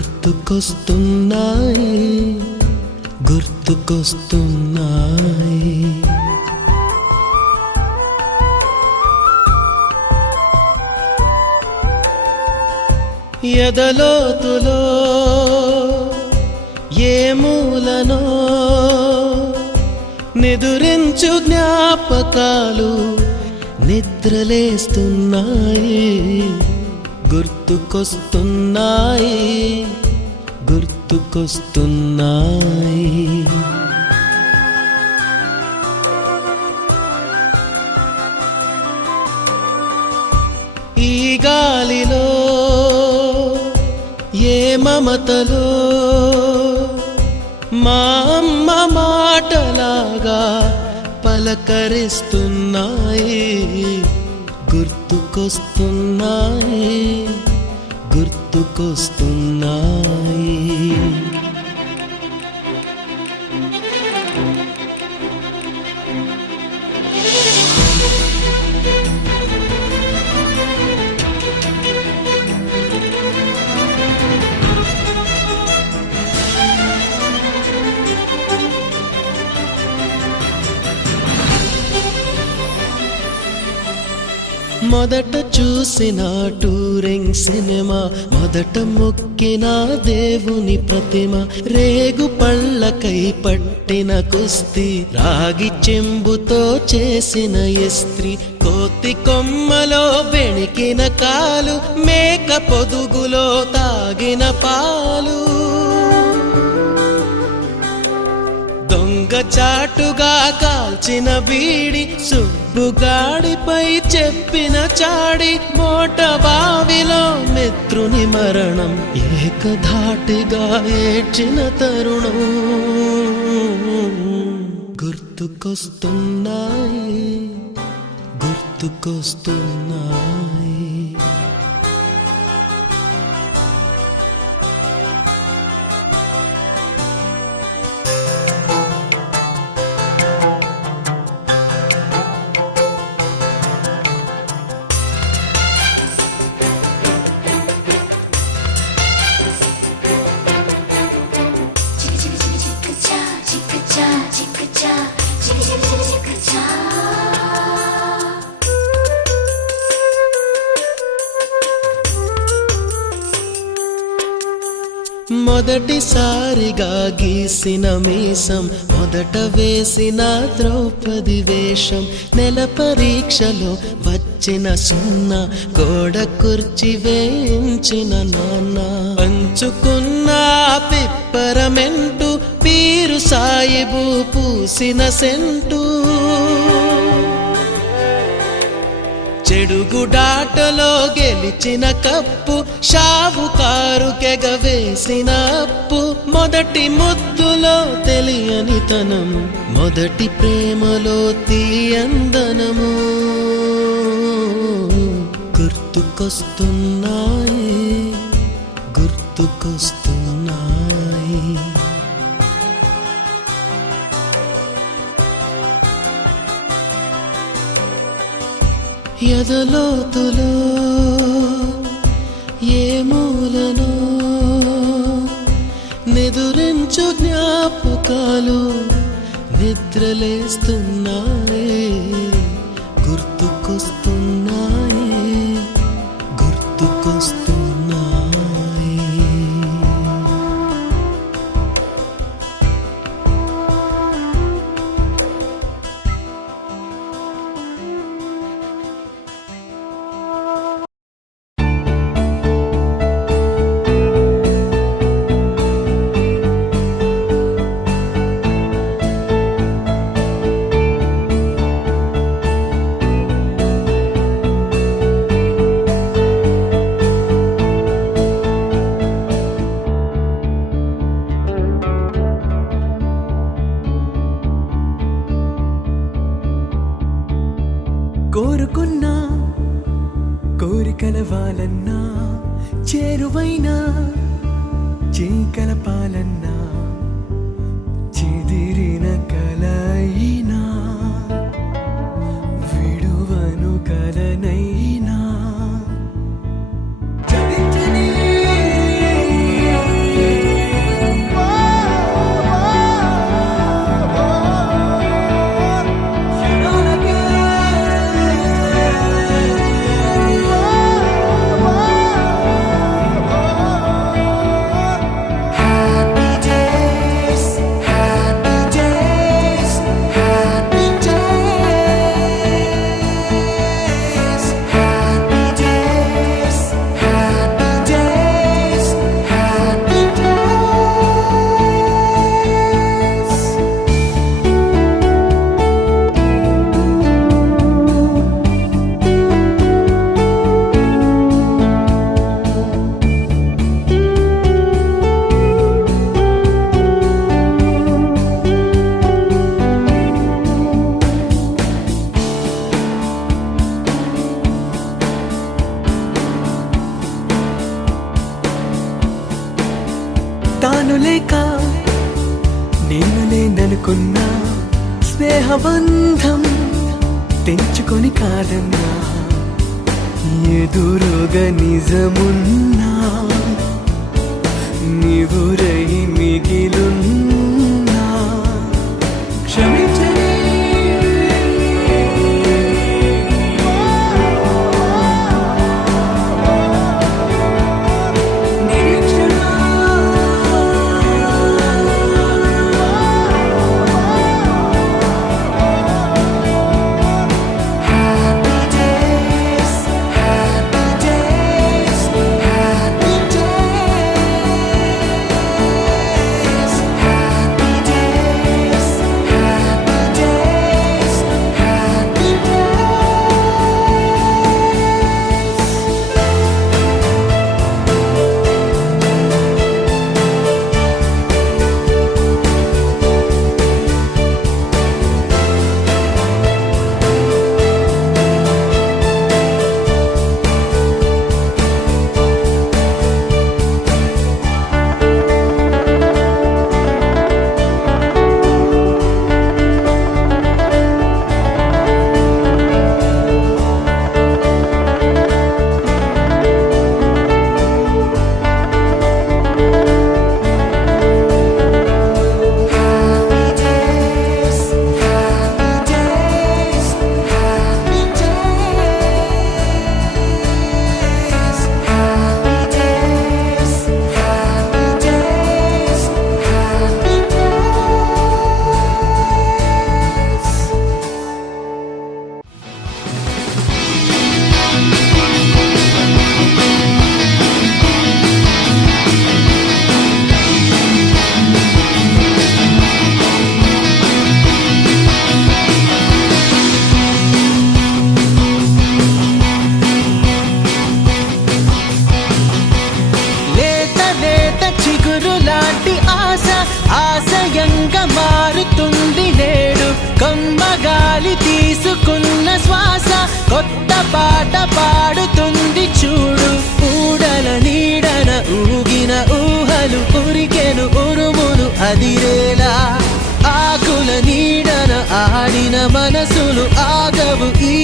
గుర్తుకొస్తున్నాయి గుర్తుకొస్తున్నాయి. ఎదలోతులో ఏ మూలనో నిదురించు జ్ఞాపకాలు నిద్రలేస్తున్నాయి గుర్తుకొస్తున్నాయి గుర్తుకొస్తున్నాయి. ఈ గాలిలో ఏ మమతలో మా అమ్మ మాటలాగా పలకరిస్తున్నాయి గుర్తుకొస్తున్నాయి గుర్తుకొస్తున్నాయి. మొదట చూసిన టూరింగ్ సినిమా, మొదట మొక్కిన దేవుని ప్రతిమ, రేగు పళ్ళకై పట్టిన కుస్తీ, రాగి చెంబుతో చేసిన ఇస్త్రీ, కోతి కొమ్మలో బెణికిన కాలు, మేక పొదుగులో తాగిన పాలు, దొంగ చాటుగా కాల్చిన బీడి, సుబ్బుగాడిపై చెప్పిన చాడి, మోట బావిలో మిత్రుని మరణం, ఏకధాటిగా ఏడ్చిన తరుణం గుర్తుకొస్తున్నాయి గుర్తుకొస్తున్నాయి. మొదటిసారిగా గీసిన మీసం, మొదట వేసిన ద్రౌపది వేషం, నెల పరీక్షలో వచ్చిన సున్నా, గోడ కుర్చీ వేయించిన నాన్న, పంచుకున్న పిప్పరమెంటు, పీరు సాయిబు పూసిన సెంటు, చెడుగుడాటలో గెలిచిన కప్పు, షావుకారు కెగవేసిన అప్పు, మొదటి ముద్దులో తెలియనితనం, మొదటి ప్రేమలో తీయందనము గుర్తుకొస్తున్నాయి గుర్తుకొస్తున్నాయి. ఎదలోతులో ఏ మూలనో నిదురించు జ్ఞాపకాలు నిద్రలేస్తున్నాయి గుర్తుకొస్తున్నాయి గుర్తుకొస్తున్నాయి. కోరుకున్నా కోరికల వాలన్నా, చేరువైనా చీకలపాలన్నా, చెదిరిన కలయినా, విడువను కలనైనా, చదించని లేక నేను లేననుకున్నా స్నేహబంధం తెంచుకొని కాదన్నా ఎదురుగా నిజమున్నా నీవురై మిగిలున్నా క్షమించని ఆశయంగా మారుతుంది నేడు కమ్మగాలి తీసుకున్న శ్వాస కొత్త పాట పాడుతుంది చూడు ఊడల నీడన ఊగిన ఊహలు ఉరికెను ఉరుములు అదిరేలా ఆకుల నీడన ఆడిన మనసులు ఆగవు ఈ